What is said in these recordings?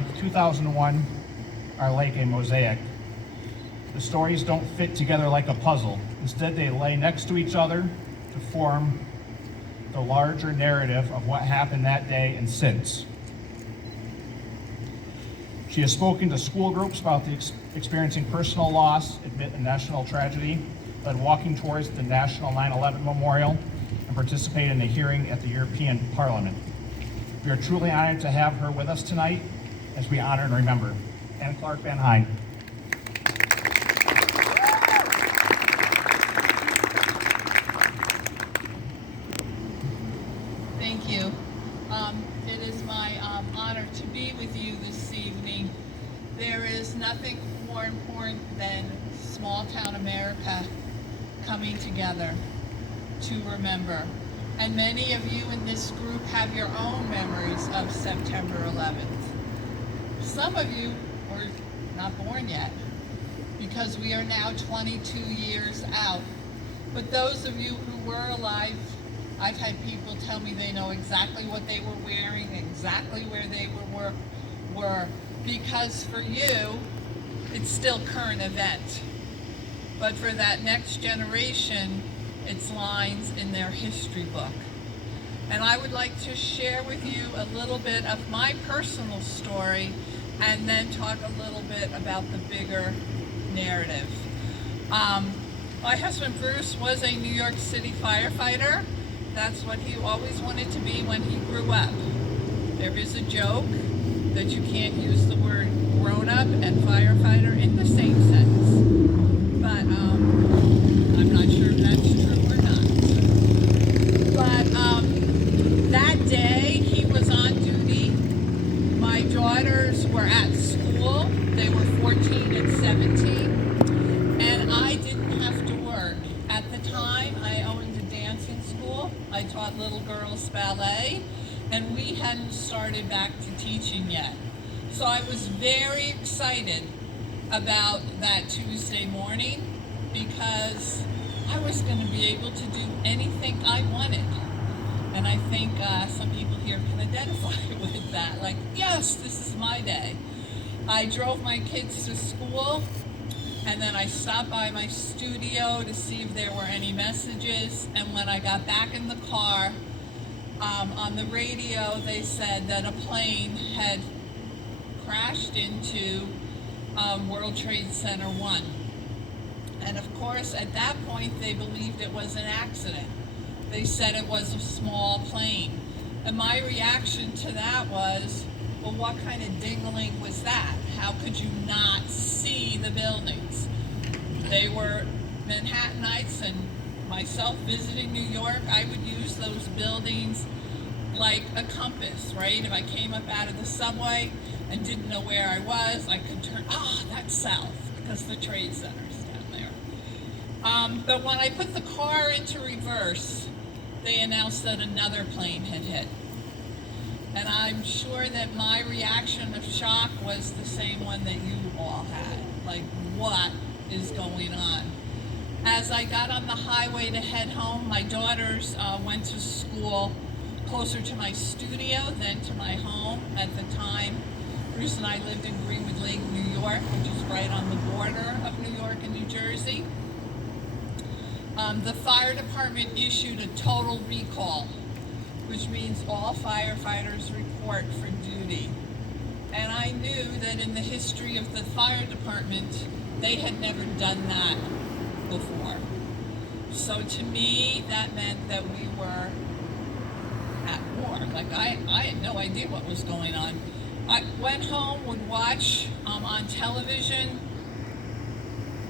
11th, 2001 are like a mosaic. The stories don't fit together like a puzzle. Instead, they lay next to each other to form the larger narrative of what happened that day and since. She has spoken to school groups about experiencing personal loss amid a national tragedy, led walking towards the National 9/11 Memorial, and participated in a hearing at the European Parliament. We are truly honored to have her with us tonight as we honor and remember Anne Clark Van Hine. Thank you. It is my honor to be with you this evening. There is nothing more important than small town America coming together to remember. And many of you in this group have your own memories of September 11th. Some of you were not born yet because we are now 22 years out. But those of you who were alive, I've had people tell me they know exactly what they were wearing, exactly where they were, because for you, it's still current event. But for that next generation, it's lines in their history book. And I would like to share with you a little bit of my personal story and then talk a little bit about the bigger narrative. My husband Bruce was a New York City firefighter. That's what he always wanted to be when he grew up. There is a joke that you can't use the word grown-up and firefighter in the same sentence. But I'm not sure if that's true or not. But that day he was on duty. My daughters were at school. They were 14 and 17. And I didn't have to work. At the time, I owned a dancing school. I taught little girls ballet, and we hadn't started back to teaching yet. So I was very excited about that Tuesday morning because I was going to be able to do anything I wanted. And I think some people here can identify with that. Like, yes, this is my day. I drove my kids to school, and then I stopped by my studio to see if there were any messages. And when I got back in the car, on the radio, they said that a plane had crashed into World Trade Center 1. And of course, at that point, they believed it was an accident. They said it was a small plane. And my reaction to that was, well, what kind of dingling was that? How could you not see the buildings? They were Manhattanites, and myself visiting New York, I would use those buildings like a compass, right? If I came up out of the subway and didn't know where I was, I could turn, that's south, because the Trade Center's down there. But when I put the car into reverse, they announced that another plane had hit. And I'm sure that my reaction of shock was the same one that you all had. Like, what is going on? As I got on the highway to head home, my daughters went to school closer to my studio than to my home at the time. Bruce and I lived in Greenwood Lake, New York, which is right on the border of New York and New Jersey. The fire department issued a total recall, which means all firefighters report for duty. And I knew that in the history of the fire department, they had never done that before. So to me, that meant that we were at war. Like, I had no idea what was going on. I went home, would watch on television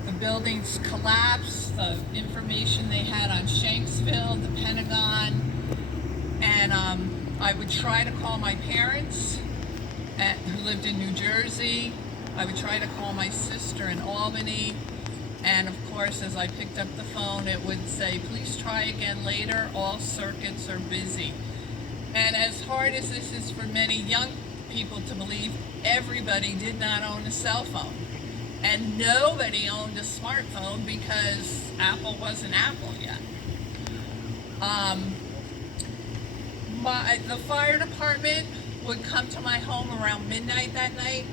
the buildings collapse, the information they had on Shanksville, the Pentagon, and I would try to call my parents who lived in New Jersey. I would try to call my sister in Albany, and of course, as I picked up the phone, it would say, please try again later, all circuits are busy. And as hard as this is for many young people to believe, everybody did not own a cell phone. And nobody owned a smartphone because Apple wasn't Apple yet. The fire department would come to my home around midnight that night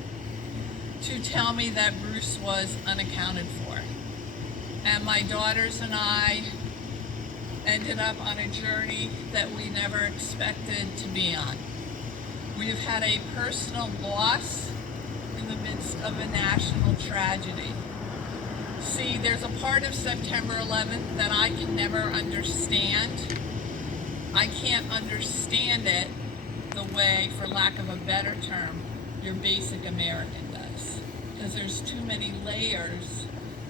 to tell me that Bruce was unaccounted for. And my daughters and I ended up on a journey that we never expected to be on. We have had a personal loss in the midst of a national tragedy. See, there's a part of September 11th that I can never understand. I can't understand it the way, for lack of a better term, your basic American does. Because there's too many layers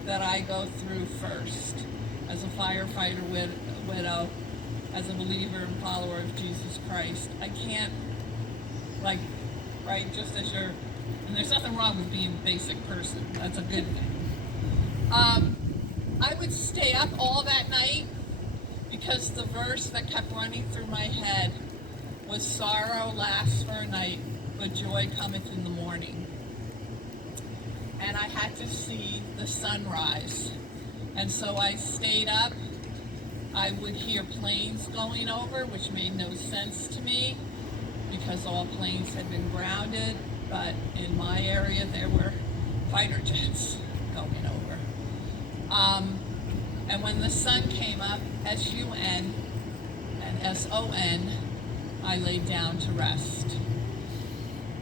that I go through first. As a firefighter widow, as a believer and follower of Jesus Christ, I can't, right, just as you're, and there's nothing wrong with being a basic person. That's a good thing. I would stay up all that night because the verse that kept running through my head was, sorrow lasts for a night, but joy cometh in the morning. And I had to see the sunrise. And so I stayed up. I would hear planes going over, which made no sense to me because all planes had been grounded, but in my area there were fighter jets going over. And when the sun came up, S-U-N and S-O-N, I laid down to rest.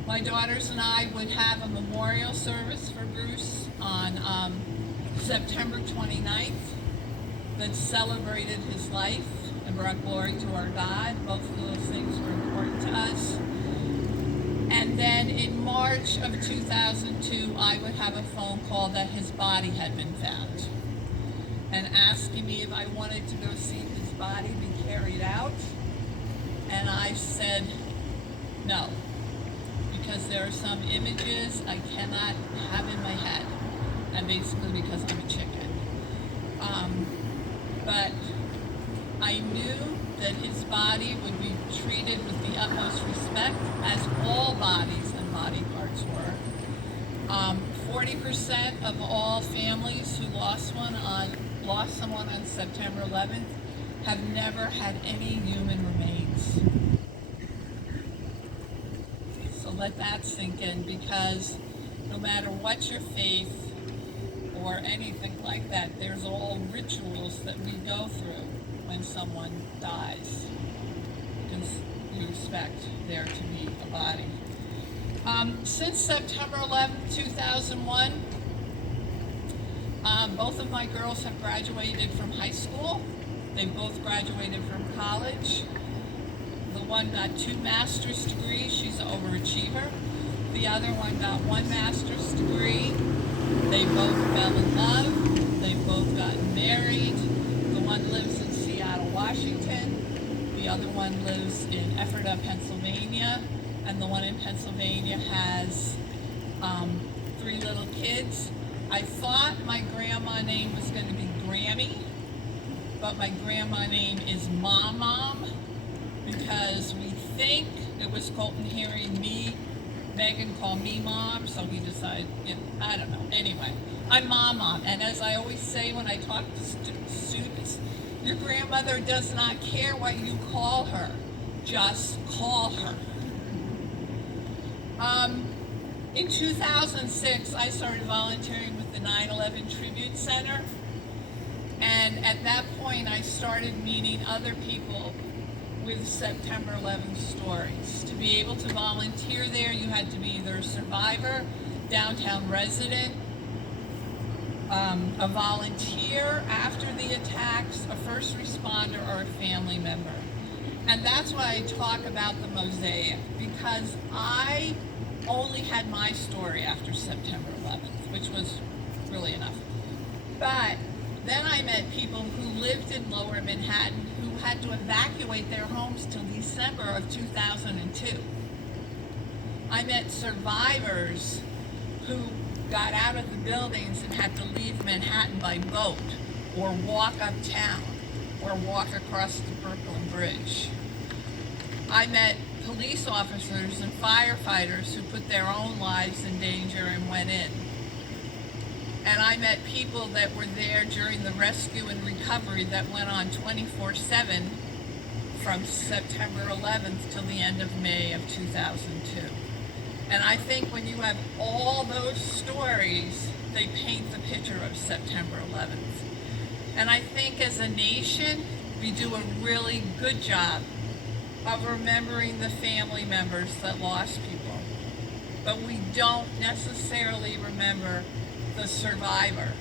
My daughters and I would have a memorial service for Bruce on September 29th that celebrated his life and brought glory to our God. Both of those things were important to us. And then in March of 2002, I would have a phone call that his body had been found, and asking me if I wanted to go see his body be carried out. And I said no, because there are some images I cannot have in my head, and basically because I'm a chicken. But I knew that his body would be treated with the utmost respect, as all bodies and body parts were. 40% of all families who lost someone on September 11th have never had any human remains. So let that sink in, because no matter what your faith or anything like that, there's all rituals that we go through when someone dies, because you expect there to be a body. Since September 11th, 2001, both of my girls have graduated from high school. They both graduated from college. The one got 2 master's degrees. She's an overachiever. The other one got 1 master's degree. They both fell in love. They both got married. The one lives in Seattle, Washington. The other one lives in Ephrata, Pennsylvania. And the one in Pennsylvania has 3 little kids. I thought my grandma name was going to be Grammy, but my grandma name is Mom, because we think it was Colton hearing me, Megan call me Mom, so we decided, I don't know. Anyway, I'm Mom. And as I always say when I talk to students, your grandmother does not care what you call her, just call her. In 2006, I started volunteering with the 9/11 Tribute Center, and at that point, I started meeting other people with September 11 stories. To be able to volunteer there, you had to be either a survivor, downtown resident, a volunteer after the attacks, a first responder, or a family member. And that's why I talk about the mosaic, because I only had my story after September 11th, which was really enough. But then I met people who lived in Lower Manhattan who had to evacuate their homes till December of 2002. I met survivors who got out of the buildings and had to leave Manhattan by boat, or walk uptown, or walk across the Brooklyn Bridge. I met police officers and firefighters who put their own lives in danger and went in. And I met people that were there during the rescue and recovery that went on 24/7 from September 11th till the end of May of 2002. And I think when you have all those stories, they paint the picture of September 11th. And I think as a nation, we do a really good job of remembering the family members that lost people. But we don't necessarily remember the survivor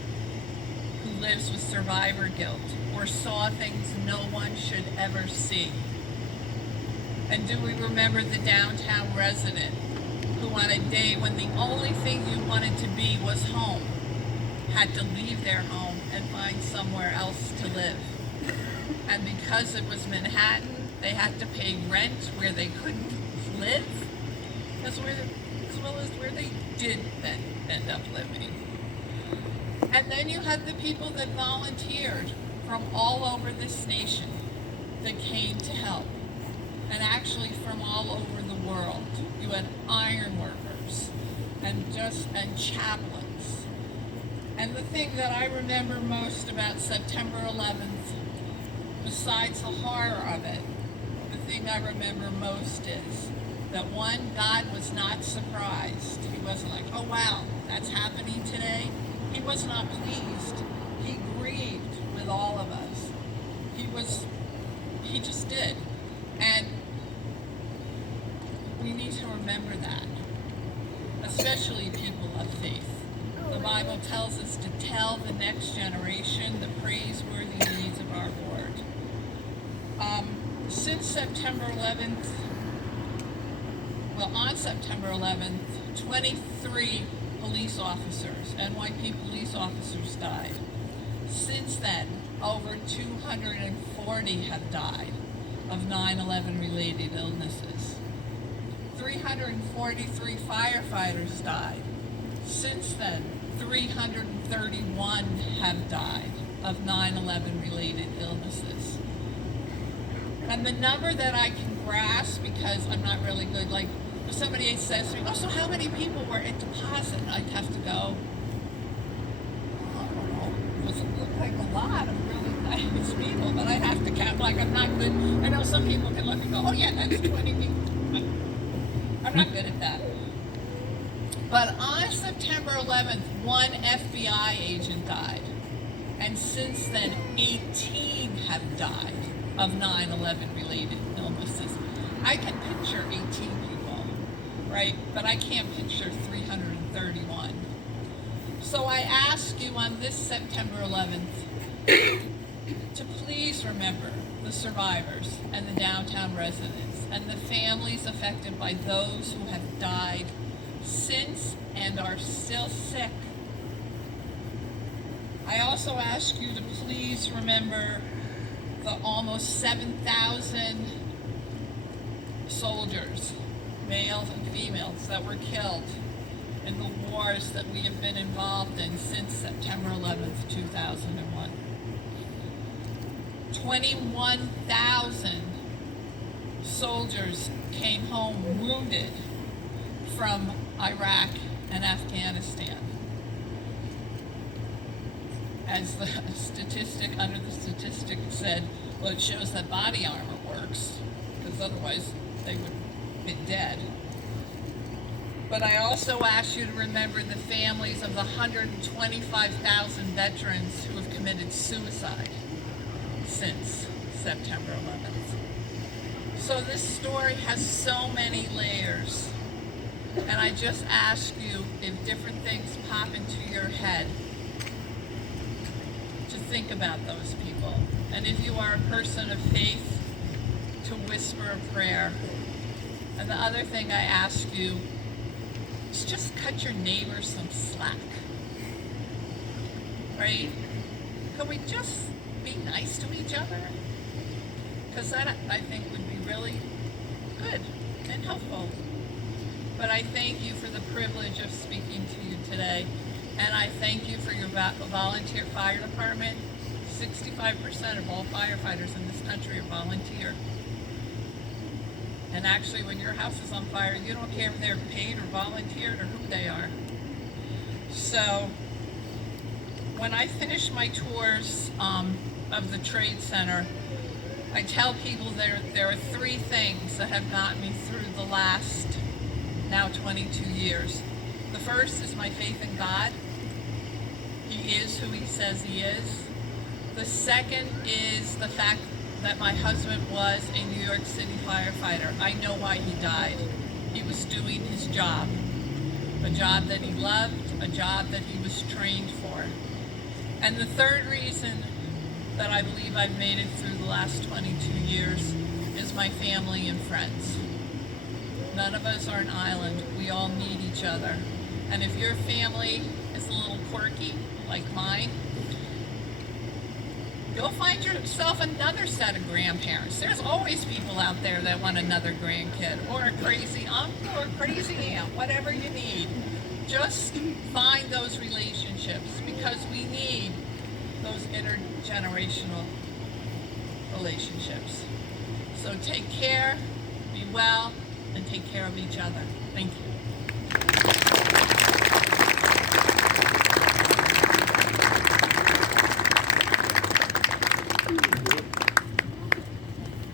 who lives with survivor guilt or saw things no one should ever see. And do we remember the downtown resident who on a day when the only thing you wanted to be was home, had to leave their home and find somewhere else to live? And because it was Manhattan, they had to pay rent where they couldn't live, as well as where they did then end up living. And then you had the people that volunteered from all over this nation that came to help, and actually from all over the world. You had iron workers and chaplains. And the thing that I remember most about September 11th, besides the horror of it, the thing I remember most is that one, God was not surprised. He wasn't like, oh wow, that's happening today. He was not pleased. He grieved with all of us. He just did. And we need to remember that, especially people of faith. The Bible tells us to tell the next generation the praiseworthy deeds of our Lord. Since September 11th, on September 11th, 23 police officers, NYP police officers died. Since then, over 240 have died of 9/11 related illnesses. 343 firefighters died. Since then, 331 have died of 9/11 related illnesses. And the number that I can grasp, because I'm not really good, like if somebody says to me, oh, so how many people were at deposit? I'd have to go, I don't know, it doesn't look like a lot of really nice people, but I'd have to count, like I'm not good. I know some people can look and go, oh yeah, that's 20 people. I'm not good at that. But on September 11th, one FBI agent died. And since then, 18 have died of 9/11 related illnesses. I can picture 18 people, right? But I can't picture 331. So I ask you on this September 11th to please remember the survivors and the downtown residents and the families affected by those who have died since and are still sick. I also ask you to please remember the almost 7,000 soldiers, males and females, that were killed in the wars that we have been involved in since September 11th, 2001. 21,000 soldiers came home wounded from Iraq and Afghanistan. As the statistic, under the statistic said, well, it shows that body armor works, because otherwise they would have been dead. But I also ask you to remember the families of the 125,000 veterans who have committed suicide since September 11th. So this story has so many layers. And I just ask you, if different things pop into your head, to think about those people. And if you are a person of faith, to whisper a prayer. And the other thing I ask you is just cut your neighbors some slack. Right? Could we just be nice to each other? Because that, I think, would be really good and helpful. But I thank you for the privilege of speaking to you today. And I thank you for your volunteer fire department. 65% of all firefighters in this country are volunteer. And actually, when your house is on fire, you don't care if they're paid or volunteered or who they are. So, when I finish my tours of the Trade Center, I tell people there are three things that have gotten me through the last now 22 years. The first is my faith in God. He is who he says he is. The second is the fact that my husband was a New York City firefighter. I know why he died. He was doing his job. A job that he loved, a job that he was trained for. And the third reason that I believe I've made it through the last 22 years is my family and friends. None of us are an island. We all need each other. And if your family is a little quirky, like mine, you'll find yourself another set of grandparents. There's always people out there that want another grandkid, or a crazy uncle, or a crazy aunt, whatever you need. Just find those relationships, because we need those intergenerational relationships. So take care, be well, and take care of each other. Thank you.